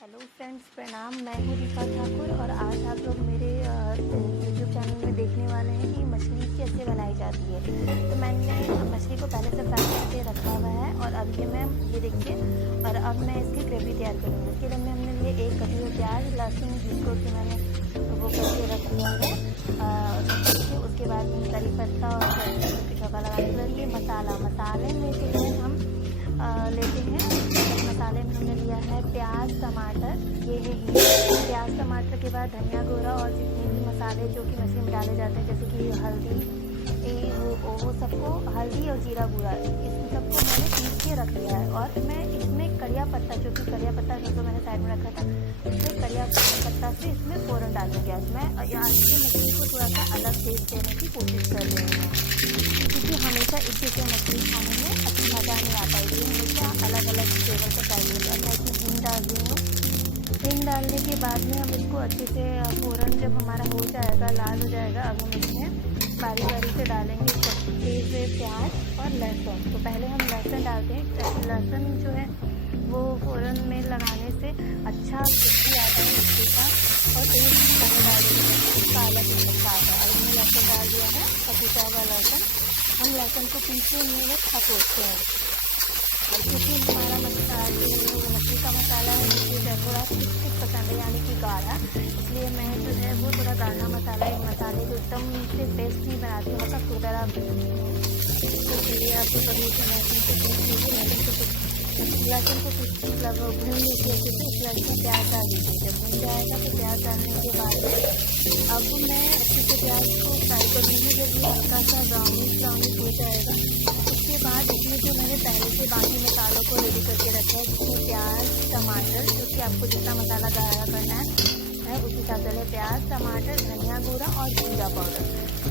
Hello friends, प्रणाम। मैं हूँ दीपा ठाकुर और आज आप लोग मेरे यूट्यूब चैनल में देखने वाले हैं कि मछली कैसे बनाई जाती है। तो मैंने मछली को पहले से फ्राई करके रखा हुआ है और अब ये देखिए। और अब मैं इसकी ग्रेवी तैयार करूँगी। इसके लिए हमने लिए एक कटी हुई प्याज, लहसुन, जिसको कि मैंने वो करके रख लिया है। उसके बाद करी पत्ता और छौंका लगाने के लिए मसाले में जो है हम लेते हैं। मसाले में हमने लिया है प्याज, टमाटर, ये है हींग। प्याज टमाटर के बाद धनिया गुड़ा और जितने भी मसाले जो कि मछली में डाले जाते हैं, जैसे कि हल्दी, वो सबको, हल्दी और जीरा गुड़ा, इन सबको मैंने पीस के रख लिया है। और मैं इसमें करिया पत्ता, जो कि करिया पत्ता जो मैंने साइड में रखा था, उसमें करिया पत्ता से इसमें फ़ौरन डालूंगी। आज मैं आज की मछली को थोड़ा सा अलग टेस्ट देने की कोशिश कर रही हूँ, क्योंकि हमेशा एक जैसे मछली खाने में अच्छा मज़ा नहीं आता है। ये हमेशा अलग अलग फ्लेवर का चाहिए। और मैं इसमें हींग डाल रही हूँ। हींग डालने के बाद में हम इसको अच्छे से फ़ौरन जब हमारा हो जाएगा, लाल हो जाएगा, अब हम इसमें बारी बारी से डालेंगे कटे हुए प्याज और लहसुन। तो पहले हम लहसुन डालते हैं। लहसुन जो है वो फ़ौरन में लगाने से अच्छा खुशबू आता है मछली का, और टेस्ट भी पहले डाल देंगे, उसका अलग ही अच्छा आता है। अब हमने लहसुन डाल दिया है, कटा हुआ लहसुन। हम लहसुन को पीछे में थकोते हैं। और क्योंकि हमारा मछली का मसाला है, मुझे थोड़ा थिक पसंद है, यानी कि गाढ़ा, इसलिए मैं जो है वो थोड़ा गाढ़ा मसाले जो एकदम से पेस्ट नहीं बनाती हूँ, मतलब खुरदरा। तो इसलिए आपको कभी लहसुन को पीस लीजिए, लहसुन को मतलब भून लीजिए अच्छे से। उसके बाद इसमें प्याज डाल दीजिए। जब भून जाएगा तो प्याज डालने के बाद में अब मैं अच्छे से प्याज को फ्राई करूँगी। जब ये हल्का सा ब्राउनिश हो जाएगा, उसके बाद इसमें जो मैंने पहले से बाकी मसालों को रेडी करके रखा है, जिसमें प्याज, टमाटर, क्योंकि आपको जितना मसाला गाढ़ा करना है उस हिसाब से प्याज, टमाटर, धनिया गुड़ा और जीरा पाउडर।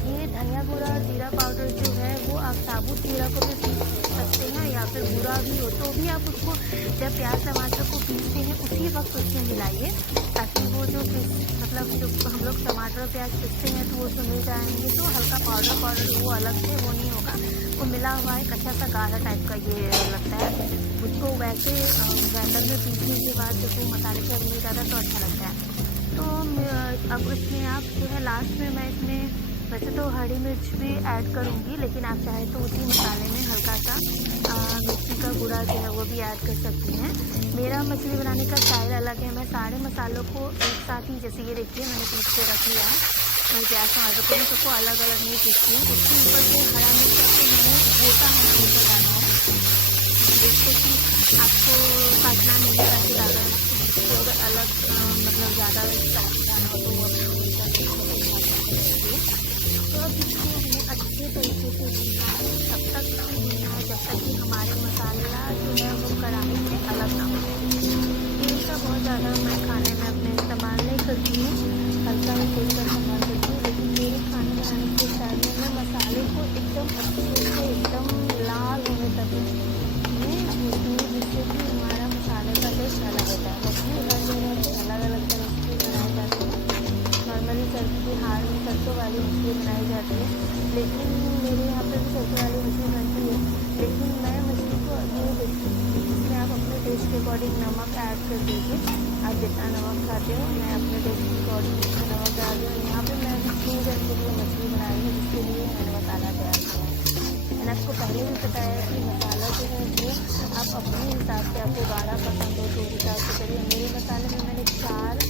ये धनिया गुड़ा और जीरा पाउडर जो है वो आप साबुत जीरा को भी पीस सकते हैं, या फिर गुड़ा भी हो तो भी आप उसको जब प्याज टमाटर को पीसते हैं उसी वक्त उसमें मिलाइए, ताकि वो जो मतलब जो हम लोग टमाटर और प्याज पीसते हैं तो वो उसमें मिल जाएंगे। तो हल्का पाउडर वो अलग से वो नहीं होगा, वो मिला हुआ एक अच्छा सा गाढ़ा टाइप का ये लगता है मुझको। वैसे ग्राइंडर में पीसने के बाद जब वो मसाले के मिल जाता है तो अच्छा लगता है। तो अब इसमें आप जो है लास्ट में मैं इसमें वैसे तो हरी मिर्च भी ऐड करूँगी, लेकिन आप चाहे तो उसी मसाले में हल्का सा मिर्ची का गुड़ा जो है वो भी ऐड कर सकती हैं। मेरा मछली बनाने का स्टाइल अलग है। मैं सारे मसालों को एक साथ ही, जैसे ये देखिए मैंने पीस के रख लिया है, मैं गैस टमाटर को मैं सबको अलग अलग नहीं पीसती हूँ। उसके ऊपर से हरा मिर्च को मैंने गोटा हरा मिर्च डाला है, जिससे कि आपको काटना नहीं है, वैसे ज़्यादा जिसको अगर अलग मतलब ज़्यादा काटना हो तो वो तो अब इसको हमें अच्छे तरीके से भूनना है, तब तक भूनना है जब तक कि हमारे मसाला जो है वो कढ़ाई से अलग ना हो। तेल का बहुत ज़्यादा मैं खाने में अपने इस्तेमाल नहीं करती हूँ, हल्का ही तेल का इस्तेमाल करती हूँ। लेकिन मेरे खाने बनाने के स्टाइल में मैं मसाले को एकदम अच्छे से एकदम लाल होने तक में भूनती हूँ, जिससे कि हमारा मसाले का टेस्ट अलग होता है। मछली हर जगह से अलग अलग तरह से बनाई जाती है। नॉर्मली हाड़ में सरसों वाली मछली बनाई जाती है, लेकिन मेरे यहाँ पर भी सरसों वाली मछली बनती है। लेकिन मैं मछली को ये देखती हूँ, इसमें आप अपने टेस्ट के अकॉर्डिंग नमक ऐड कर दीजिए। आप जितना नमक खाते हो, मैं अपने टेस्ट के अकॉर्डिंग उसमें नमक डाल रही हूँ। यहाँ पर मैं अभी 3 जन के लिए मछली बना रही हूँ, जिसके लिए मैंने मसाला तैयार किया है। मैंने आपको पहले भी बताया कि मसाला जो है वो आप अपने हिसाब से, आपको गाढ़ा पसंद हो तो उस हिसाब से करिए। मेरे मसाले में मैंने 4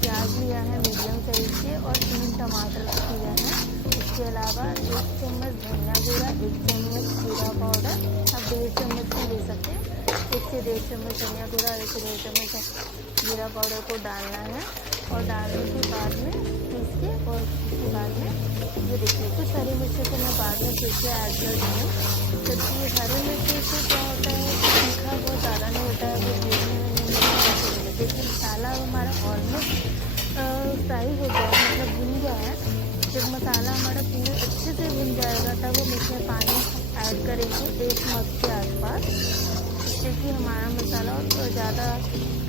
प्याज लिया है मीडियम साइज के, और 3 टमाटर लिया है। इसके अलावा 1 चम्मच धनिया गुड़ा, 1 चम्मच जीरा पाउडर, आप 1.5 चम्मच भी ले सकते हैं। 1 से 1.5 चम्मच धनिया गुड़ा, 1 से 1.5 चम्मच जीरा पाउडर को डालना है। और डालने के बाद में पीस के, और उसके बाद में ये देखिए कुछ हरी मिर्ची को मैं बाद में फिर से ऐड कर दूँ, क्योंकि हरी मिर्ची से क्या होता है, तीखा बहुत ज़्यादा नहीं होता है, वो भूनने में नहीं लगता है। देखिए मसाला हमारा ऑलमोस्ट फ्राई हो गया है, मतलब भुन गया है। जब मसाला हमारा पूरे अच्छे से भुन जाएगा तब हम इसमें पानी ऐड करेंगे 1 मग के आसपास, जिससे कि हमारा मसाला ज़्यादा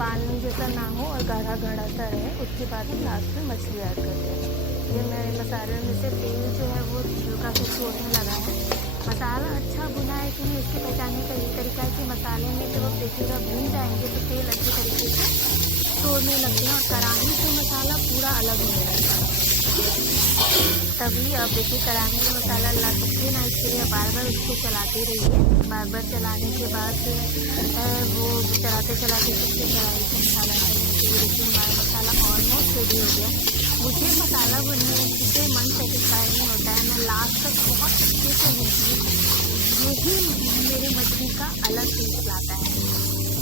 पानी जैसा ना हो और गाढ़ा गाढ़ा सा रहे। उसके बाद हम लास्ट में मछली ऐड करते हैं। ये मेरे मसाले में से तेल जो है वो हल्का से छोड़ने लगा है। मसाला अच्छा भुना है कि नहीं, इसके पहचानने का ये तरीका है कि मसाले में जब आप देखिएगा भून जाएंगे तो तेल अच्छे तरीके से छोड़ने लगते हैं और कढ़ाई से मसाला पूरा अलग होने लगता है। तभी अब देखिए कढ़ाई में मसाला लगे ना, इसके लिए बार बार उसको चलाते रहिए। बार बार चलाने के बाद वो चलाते चलाते उसके कढ़ाई से मसाला देखिए हमारा मसाला ऑलमोस्ट रेडी हो गया। मुझे मसाला बनाने से मन सेटिस्फाई नहीं होता है, मैं लास्ट तक बहुत अच्छे से भूनती हूँ। यही मेरे मछली का अलग टेस्ट लाता है।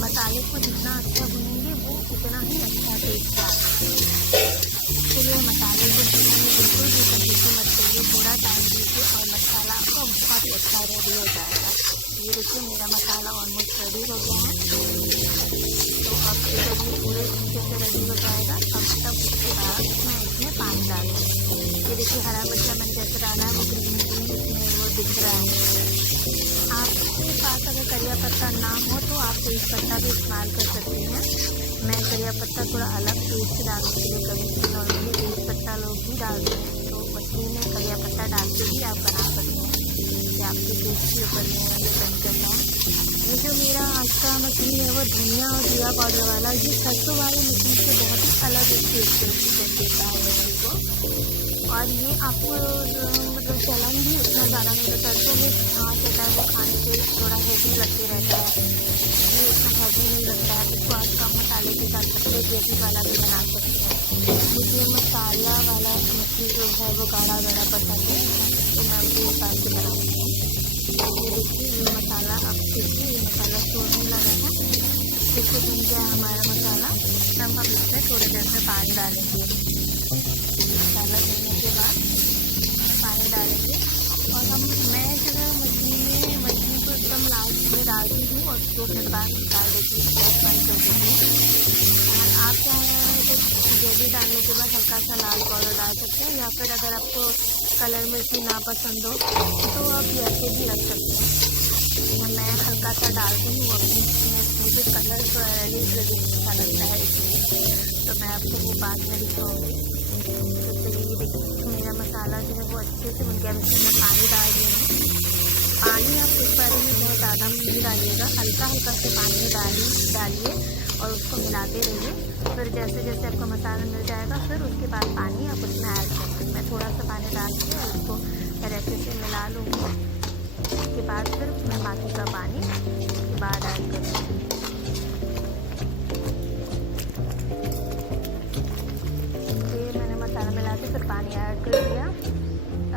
मसाले को जितना अच्छा भुनेंगे वो उतना ही अच्छा टेस्ट आता है। इसलिए मसाले को भूनने में बिल्कुल भी कंजूसी मत करिए, थोड़ा टाइम दीजिए और मसाला आपका बहुत ही अच्छा रेडी हो जाएगा। ये देखिए मेरा मसाला ऑलमोस्ट रेडी हो गया है। तो अब जब ये पूरे तरीके से रेडी हो जाएगा तब उसके बाद मैं इसमें पानी डालूँगी। ये देखिए हरा मिर्चा मैंने जैसे डाला है वो ग्रीन इसमें वो दिख रहा है। आपके पास अगर करिया पत्ता ना हो तो आप तेज पत्ता भी इस्तेमाल कर सकते हैं। मैं करिया पत्ता थोड़ा अलग टेस्ट डालने के लिए कभी नॉर्मली तेज पत्ता लोग भी डालते हैं, तो मछली में करिया पत्ता डाल के भी आप बना सकते हैं। कि आपके टेस्ट के ऊपर में डिपेंड करता है। ये जो मेरा आज का मछली है वो धनिया और जीरा पाउडर वाला, ये सरसों वाले मछली से बहुत ही अलग टेस्ट देता है मछली को। और ये आपको मतलब चलन भी उतना ज़्यादा नहीं होता। सरसों में घास होता है वो खाने से थोड़ा हैवी लगते रहता है, ये उतना हैवी नहीं लगता है। इसको आप कम मसाले के साथ पतले ग्रेवी वाला भी बना सकते हैं। मुझे मसाला वाला मछली जो है वो गाढ़ा गाढ़ा पसंद है, तो मैं उसी हिसाब से बनाती हूँ। ये देखिए ये मसाला अब देखिए ये मसाला छोड़ने लगा है। देखिए बन गया हमारा मसाला। तब हम इसमें थोड़ी देर में पानी डालेंगे। मसाला देने के बाद पानी डालेंगे और मैं जो है मछली को एकदम लास्ट में डालती हूँ और 2 मिनट बाद निकाल देती हूँ, गैस बंद कर देती हूँ। और आप चाहें तो ग्रेवी डालने के बाद हल्का सा लाल पाउडर डाल सकते हैं, या फिर अगर आपको कलर मिर्ची ना पसंद हो तो आप ऐसे भी रख सकते हैं। मैं हल्का सा डालती हूँ अपनी, मुझे कलर तो अच्छा लगता है इसलिए, तो मैं आपको वो बाद में दिखाऊँगी। तो चलिए देखिए मेरा मसाला जो है वो अच्छे से बन गया। इसमें मैं पानी डाल रही हूँ। पानी आप इस बारे में बहुत ज़्यादा नहीं डालिएगा, हल्का हल्का से पानी डालिए और उसको मिलाते रहिए। फिर जैसे जैसे आपका मसाला मिल जाएगा फिर उसके बाद पानी आप उसमें ऐड करेंगे। मैं थोड़ा सा पानी डाल के और उसको अच्छे से मिला लूँगी। उसके बाद फिर मैं बाकी का पानी उसके बाद ऐड करूँगी। ये मैंने मसाला मिला के फिर पानी ऐड कर दिया।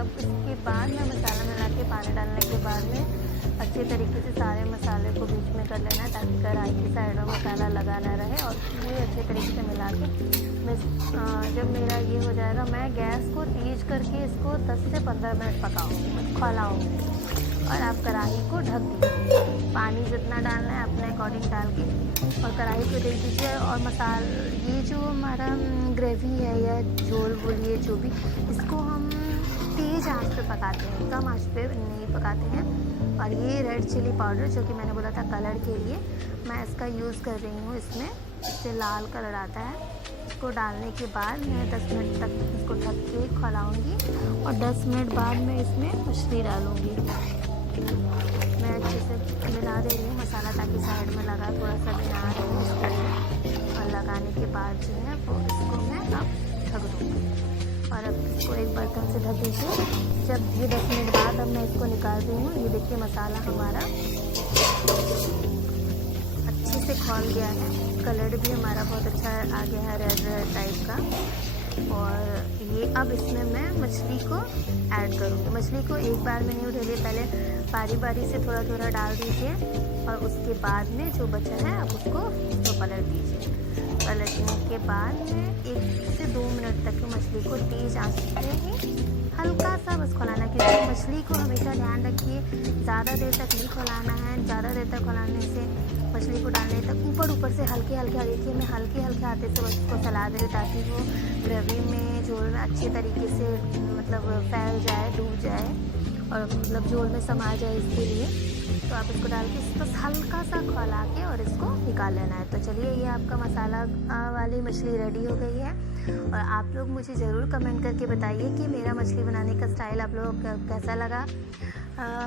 अब इसके बाद मैं मसाला मिला के पानी डालने के बाद में अच्छे तरीके से सारे मसाले को बीच में कर लेना, ताकि कढ़ाई की साइड में मसाला लगा ना रहे। और पूरे अच्छे तरीके से मिला के मैं जब मेरा ये हो जाएगा मैं गैस को तेज़ करके इसको 10 से 15 मिनट पकाऊँगी, खौलाऊँगी। और आप कढ़ाई को ढक दीजिए। पानी जितना डालना है अपने अकॉर्डिंग डाल के और कढ़ाई को दे दीजिए। और ये जो हमारा ग्रेवी है या झोल बोलिए जो भी, इसको हम तेज़ आंच पे पकाते हैं, कम आंच पे नहीं पकाते हैं। और ये रेड चिली पाउडर जो कि मैंने बोला था कलर के लिए, मैं इसका यूज़ कर रही हूँ। इसमें इससे लाल कलर आता है। इसको डालने के बाद मैं 10 मिनट तक इसको ढक के खौलाऊँगी और 10 मिनट बाद मैं इसमें मछली डालूँगी। मैं अच्छे से मिला दे रही हूँ मसाला, ताकि साइड में लगा थोड़ा सा भी ना रहे इसको। और लगाने के बाद जो है वो इसको मैं अब ढक दूँगी। और अब इसको एक बर्तन से ढक दीजिए। जब ये 10 मिनट बाद अब मैं इसको निकाल रही हूँ। ये देखिए मसाला हमारा अच्छे से खौल गया है, कलर भी हमारा बहुत अच्छा आ गया है, रेड रेड टाइप का। और ये अब इसमें मैं मछली को ऐड करूँगी। मछली को एक बार में नहीं उठेलिए, पहले बारी बारी से थोड़ा थोड़ा डाल दीजिए और उसके बाद में जो बचा है अब उसको पलट दीजिए। पलटने के बाद में 1 से 2 मिनट तक मछली को तेज़ आंच पे ही हल्का सा बस खौलाना। क्योंकि मछली को हमेशा ध्यान रखिए ज़्यादा देर तक नहीं खौलाना है। ज़्यादा देर तक खौलाने से मछली को डालने तक ऊपर से हल्के हल्के, देखिए मैं हल्के हाथे से बस उसको चला दे रही, ताकि वो ग्रेवी में झोल में अच्छे तरीके से मतलब फैल जाए, डूब जाए। और मतलब झोल में समा जाए इसके लिए। तो आप इसको डाल के इसको हल्का सा खौला के और इसको निकाल लेना है। तो चलिए ये आपका मसाला वाली मछली रेडी हो गई है। और आप लोग मुझे ज़रूर कमेंट करके बताइए कि मेरा मछली बनाने का स्टाइल आप लोगों को कैसा लगा।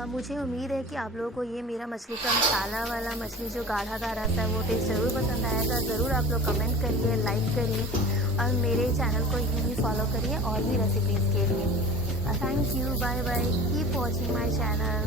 मुझे उम्मीद है कि आप लोगों को ये मेरा मछली का मसाला वाला मछली जो गाढ़ा गाढ़ा सा है वो टेस्ट ज़रूर पसंद आएगा। ज़रूर आप लोग कमेंट करिए, लाइक करिए और मेरे चैनल को यूँ ही फॉलो करिए और भी रेसिपीज़ के लिए। Thank you, bye bye, keep watching my channel.